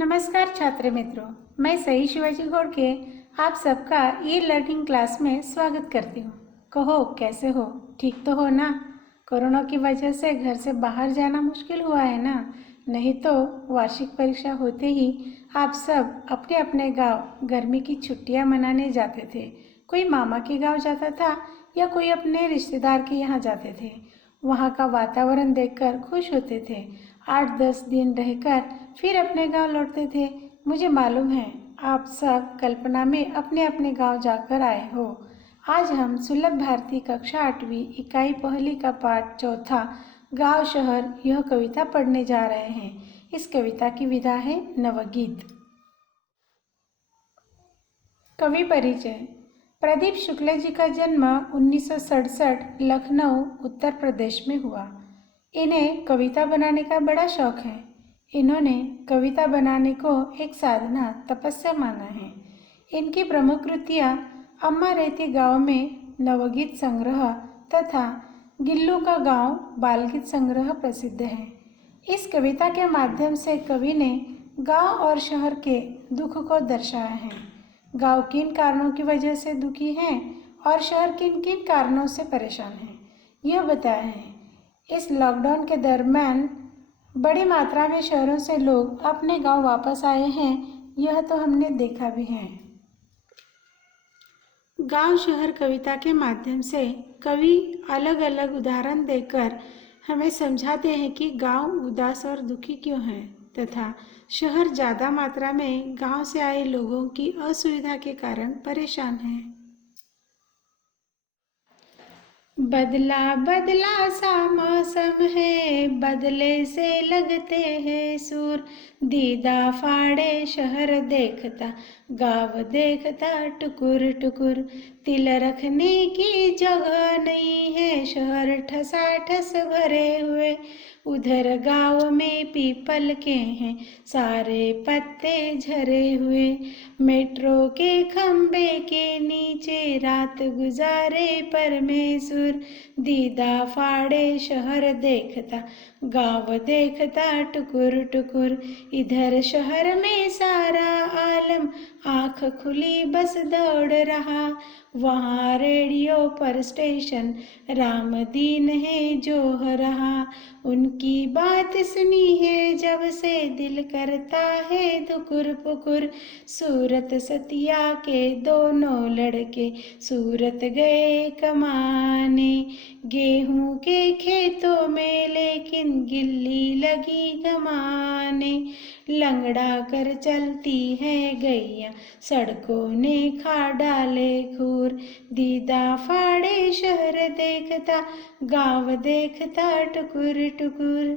नमस्कार छात्र मित्रों, मैं सई शिवाजी घोड़के आप सबका ई लर्निंग क्लास में स्वागत करती हूँ। कहो कैसे हो, ठीक तो हो ना? कोरोना की वजह से घर से बाहर जाना मुश्किल हुआ है ना? नहीं तो वार्षिक परीक्षा होते ही आप सब अपने अपने गांव गर्मी की छुट्टियां मनाने जाते थे। कोई मामा के गांव जाता था या कोई अपने रिश्तेदार के यहाँ जाते थे। वहाँ का वातावरण देखकर खुश होते थे। 8-10 दिन रहकर फिर अपने गांव लौटते थे। मुझे मालूम है आप सब कल्पना में अपने अपने गांव जाकर आए हो। आज हम सुलभ भारती कक्षा 8वीं इकाई पहली का पाठ चौथा गांव शहर यह कविता पढ़ने जा रहे हैं। इस कविता की विधा है नवगीत। कवि परिचय। प्रदीप शुक्ला जी का जन्म 1967 लखनऊ उत्तर प्रदेश में हुआ। इन्हें कविता बनाने का बड़ा शौक है। इन्होंने कविता बनाने को एक साधना तपस्या माना है। इनकी प्रमुख कृतियाँ अम्मा रहती गाँव में नवगीत संग्रह तथा गिल्लू का गाँव बालगीत संग्रह प्रसिद्ध है। इस कविता के माध्यम से कवि ने गाँव और शहर के दुख को दर्शाया है। गाँव किन कारणों की वजह से दुखी हैं और शहर किन किन कारणों से परेशान हैं, यह बताया है। इस लॉकडाउन के दरम्यान बड़ी मात्रा में शहरों से लोग अपने गांव वापस आए हैं, यह तो हमने देखा भी है। गांव शहर कविता के माध्यम से कवि अलग अलग उदाहरण देकर हमें समझाते हैं कि गांव उदास और दुखी क्यों है तथा शहर ज़्यादा मात्रा में गांव से आए लोगों की असुविधा के कारण परेशान है। बदला बदला सा मौसम है, बदले से लगते हैं सुर। दीदा फाड़े शहर देखता, गाँव देखता टुकुर टुकुर। तिल रखने की जगह नहीं है, शहर ठसाठस भरे हुए। उधर गाँव में पीपल के हैं सारे पत्ते झरे हुए। मेट्रो के खंबे के नीचे रात गुजारे परमेश्वर। दीदा फाड़े शहर देखता, गाँव देखता टुकुर टुकुर। इधर शहर में सारा आलम आँख खुली बस दौड़ रहा। वहाँ रेडियो पर स्टेशन राम दीन है जो हो रहा। उनकी बात सुनी है जब से दिल करता है धुकुर पुकुर। सूरत सतिया के दोनों लड़के सूरत गए कमाने। गेहूं के खेतों में लेकिन गिल्ली लगी गमाने। लंगड़ा कर चलती है गैया, सड़कों ने खा डाले खूर। दीदा फाड़े शहर देखता, गाँव देखता टुकुर टुकुर।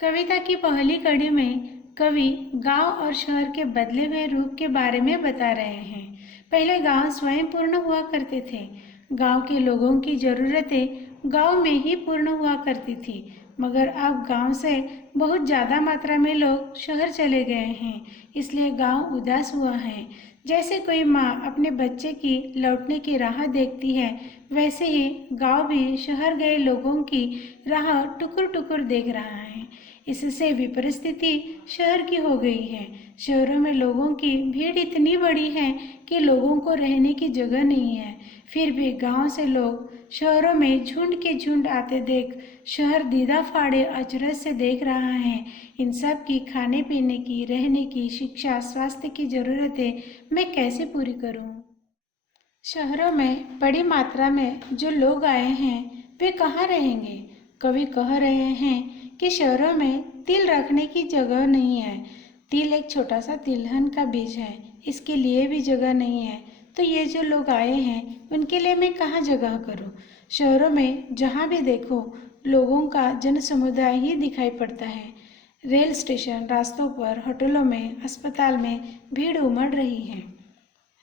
कविता की पहली कड़ी में कवि गांव और शहर के बदले हुए रूप के बारे में बता रहे हैं। पहले गांव स्वयं पूर्ण हुआ करते थे। गांव के लोगों की ज़रूरतें गांव में ही पूर्ण हुआ करती थी, मगर अब गांव से बहुत ज़्यादा मात्रा में लोग शहर चले गए हैं, इसलिए गांव उदास हुआ है। जैसे कोई माँ अपने बच्चे की लौटने की राह देखती है, वैसे ही गांव भी शहर गए लोगों की राह टुकुर टुकुर देख रहा है। इससे विपरीत स्थिति शहर की हो गई है। शहरों में लोगों की भीड़ इतनी बड़ी है कि लोगों को रहने की जगह नहीं है। फिर भी गांव से लोग शहरों में झुंड के झुंड आते देख शहर दीदा फाड़े अचरज से देख रहा है। इन सब की खाने पीने की, रहने की, शिक्षा, स्वास्थ्य की ज़रूरतें मैं कैसे पूरी करूं? शहरों में बड़ी मात्रा में जो लोग आए हैं वे कहाँ रहेंगे? कवि कह रहे हैं कि शहरों में तिल रखने की जगह नहीं है। तिल एक छोटा सा तिलहन का बीज है, इसके लिए भी जगह नहीं है। तो ये जो लोग आए हैं उनके लिए मैं कहाँ जगह करूँ? शहरों में जहाँ भी देखो लोगों का जन समुदाय ही दिखाई पड़ता है। रेल स्टेशन, रास्तों पर, होटलों में, अस्पताल में भीड़ उमड़ रही है,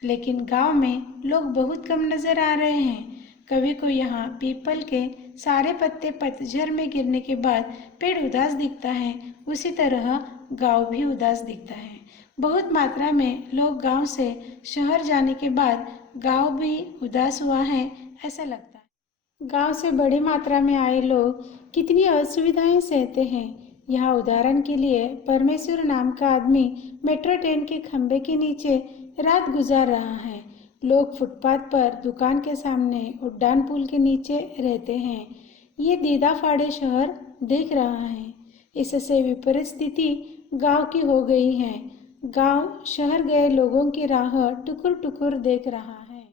लेकिन गांव में लोग बहुत कम नजर आ रहे हैं। कवि को यहाँ पीपल के सारे पत्ते पतझड़ में गिरने के बाद पेड़ उदास दिखता है, उसी तरह गांव भी उदास दिखता है। बहुत मात्रा में लोग गांव से शहर जाने के बाद गांव भी उदास हुआ है, ऐसा लगता है। गांव से बड़ी मात्रा में आए लोग कितनी असुविधाएं सहते हैं, यहाँ उदाहरण के लिए परमेश्वर नाम का आदमी मेट्रो ट्रेन के खंभे के नीचे रात गुजार रहा है। लोग फुटपाथ पर दुकान के सामने उड्डान पुल के नीचे रहते हैं। ये दीदा फाड़े शहर देख रहा है। इससे विपरीत स्थिति गांव की हो गई है। गांव शहर गए लोगों की राह टुकुर टुकुर देख रहा है।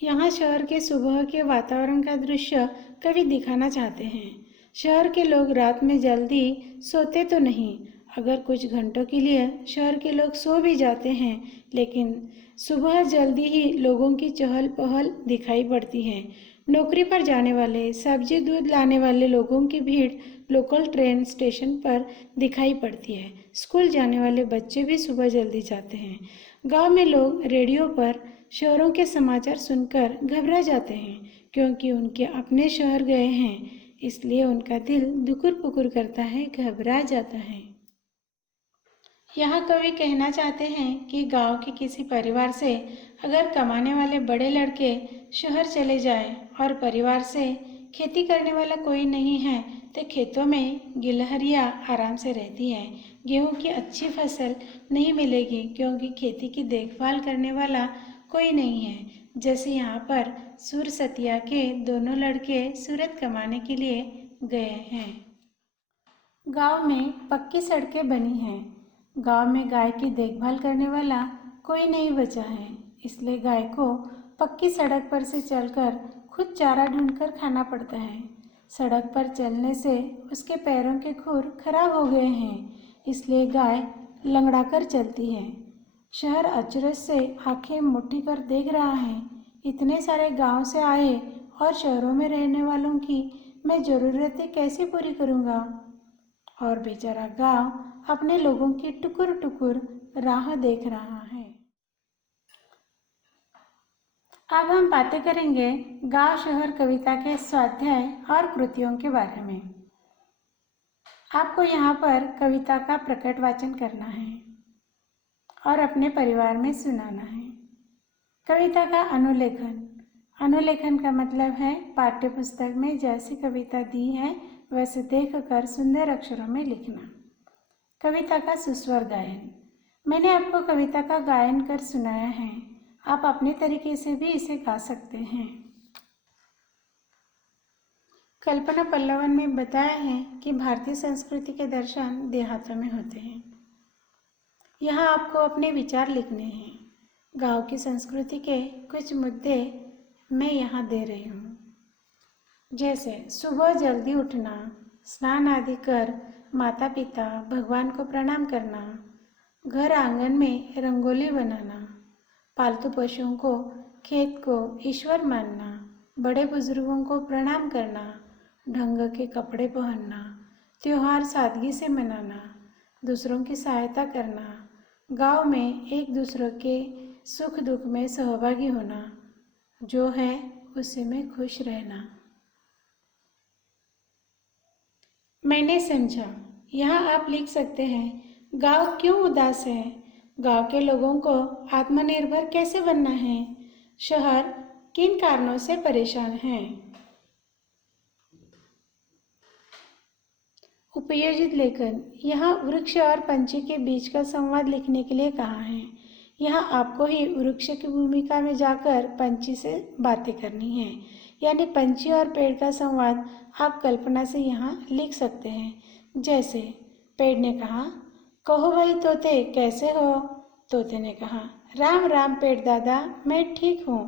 यहाँ शहर के सुबह के वातावरण का दृश्य कवि दिखाना चाहते हैं। शहर के लोग रात में जल्दी सोते तो नहीं। अगर कुछ घंटों के लिए शहर के लोग सो भी जाते हैं, लेकिन सुबह जल्दी ही लोगों की चहल पहल दिखाई पड़ती है। नौकरी पर जाने वाले, सब्जी दूध लाने वाले लोगों की भीड़ लोकल ट्रेन स्टेशन पर दिखाई पड़ती है। स्कूल जाने वाले बच्चे भी सुबह जल्दी जाते हैं। गांव में लोग रेडियो पर शहरों के समाचार सुनकर घबरा जाते हैं, क्योंकि उनके अपने शहर गए हैं। इसलिए उनका दिल दुकुर पुकुर करता है, घबरा जाता है। यहाँ कवि कहना चाहते हैं कि गांव के किसी परिवार से अगर कमाने वाले बड़े लड़के शहर चले जाएं और परिवार से खेती करने वाला कोई नहीं है, तो खेतों में गिलहरियाँ आराम से रहती हैं। गेहूं की अच्छी फसल नहीं मिलेगी, क्योंकि खेती की देखभाल करने वाला कोई नहीं है। जैसे यहाँ पर सूर सतिया के दोनों लड़के सूरत कमाने के लिए गए हैं। गांव में पक्की सड़कें बनी हैं। गांव में गाय की देखभाल करने वाला कोई नहीं बचा है, इसलिए गाय को पक्की सड़क पर से चलकर खुद चारा ढूंढकर खाना पड़ता है। सड़क पर चलने से उसके पैरों के खुर खराब हो गए हैं, इसलिए गाय लंगड़ाकर चलती है। शहर अचरज से आंखें मुट्ठी कर देख रहा है। इतने सारे गांव से आए और शहरों में रहने वालों की मैं ज़रूरतें कैसे पूरी करूँगा। और बेचारा गांव अपने लोगों की टुकुर टुकुर राह देख रहा है। अब हम बातें करेंगे गांव शहर कविता के स्वाध्याय और कृतियों के बारे में। आपको यहाँ पर कविता का प्रकट वाचन करना है और अपने परिवार में सुनाना है। कविता का अनुलेखन। अनुलेखन का मतलब है पाठ्य पुस्तक में जैसी कविता दी है वैसे देखकर सुंदर अक्षरों में लिखना। कविता का सुस्वर गायन। मैंने आपको कविता का गायन कर सुनाया है। आप अपने तरीके से भी इसे गा सकते हैं। कल्पना पल्लवन में बताया है कि भारतीय संस्कृति के दर्शन देहातों में होते हैं। यहाँ आपको अपने विचार लिखने हैं। गांव की संस्कृति के कुछ मुद्दे मैं यहाँ दे रही हूँ, जैसे सुबह जल्दी उठना, स्नान आदि कर माता पिता भगवान को प्रणाम करना, घर आंगन में रंगोली बनाना, पालतू पशुओं को खेत को ईश्वर मानना, बड़े बुजुर्गों को प्रणाम करना, ढंग के कपड़े पहनना, त्योहार सादगी से मनाना, दूसरों की सहायता करना, गांव में एक दूसरे के सुख दुख में सहभागी होना, जो है उसी में खुश रहना। मैंने समझा। यहाँ आप लिख सकते हैं, गांव क्यों उदास है, गांव के लोगों को आत्मनिर्भर कैसे बनना है, शहर किन कारणों से परेशान है। उपयोजित लेखन। यहाँ वृक्ष और पंछी के बीच का संवाद लिखने के लिए कहा है। यहाँ आपको ही वृक्ष की भूमिका में जाकर पंछी से बातें करनी है, यानी पंछी और पेड़ का संवाद आप कल्पना से यहाँ लिख सकते हैं। जैसे पेड़ ने कहा, कहो भाई तोते कैसे हो। तोते ने कहा, राम राम पेड़ दादा, मैं ठीक हूँ।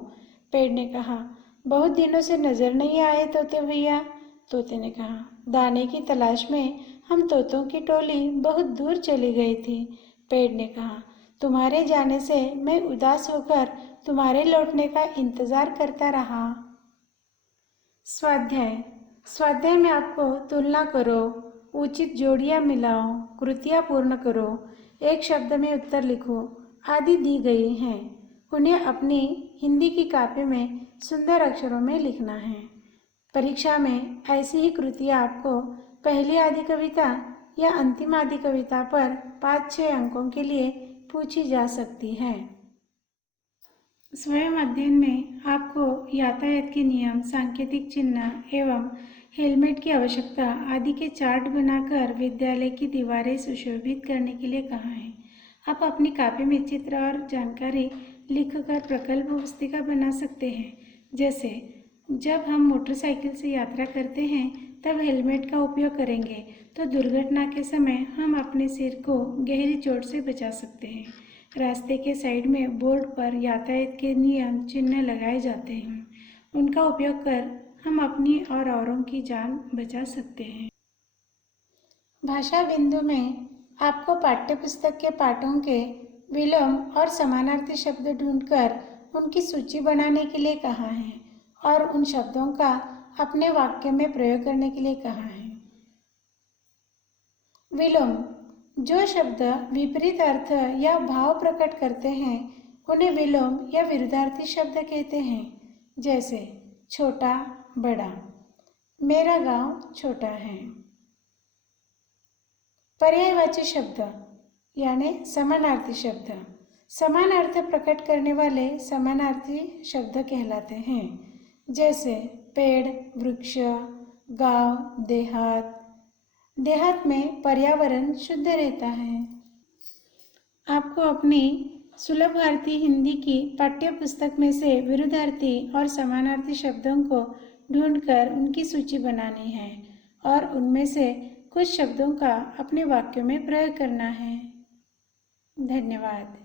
पेड़ ने कहा, बहुत दिनों से नजर नहीं आए तोते भैया। तोते ने कहा, दाने की तलाश में हम तोतों की टोली बहुत दूर चली गई थी। पेड़ ने कहा, तुम्हारे जाने से मैं उदास होकर तुम्हारे लौटने का इंतजार करता रहा। स्वाध्याय। स्वाध्याय में आपको तुलना करो, उचित जोड़ियां मिलाओ, कृतियां पूर्ण करो, एक शब्द में उत्तर लिखो आदि दी गई हैं। उन्हें अपनी हिंदी की कॉपी में सुंदर अक्षरों में लिखना है। परीक्षा में ऐसी ही कृतियां आपको पहली आदि कविता या अंतिम आदि कविता पर 5-6 अंकों के लिए पूछी जा सकती है। स्वयं अध्ययन में आपको यातायात के नियम, सांकेतिक चिन्ह एवं हेलमेट की आवश्यकता आदि के चार्ट बनाकर विद्यालय की दीवारें सुशोभित करने के लिए कहा है। आप अपनी कॉपी में चित्र और जानकारी लिखकर प्रकल्प पुस्तिका बना सकते हैं। जैसे जब हम मोटरसाइकिल से यात्रा करते हैं तब हेलमेट का उपयोग करेंगे तो दुर्घटना के समय हम अपने सिर को गहरी चोट से बचा सकते हैं। रास्ते के साइड में बोर्ड पर यातायात के नियम चिन्ह लगाए जाते हैं। उनका उपयोग कर हम अपनी और औरों की जान बचा सकते हैं। भाषा बिंदु में आपको पाठ्यपुस्तक के पाठों के विलोम और समानार्थी शब्द ढूंढकर उनकी सूची बनाने के लिए कहा है और उन शब्दों का अपने वाक्य में प्रयोग करने के लिए कहा है। विलोम: जो शब्द विपरीत अर्थ या भाव प्रकट करते हैं उन्हें विलोम या विरुद्धार्थी शब्द कहते हैं। जैसे छोटा, बड़ा। मेरा गांव छोटा है। पर्यायवाची शब्द यानी समानार्थी शब्द समान अर्थ प्रकट करने वाले समानार्थी शब्द कहलाते हैं। जैसे पेड़, वृक्ष, गांव, देहात। देहात में पर्यावरण शुद्ध रहता है। आपको अपनी सुलभ भारती हिंदी की पाठ्य पुस्तक में से विरुद्धार्थी और समानार्थी शब्दों को ढूंढकर उनकी सूची बनानी है और उनमें से कुछ शब्दों का अपने वाक्यों में प्रयोग करना है। धन्यवाद।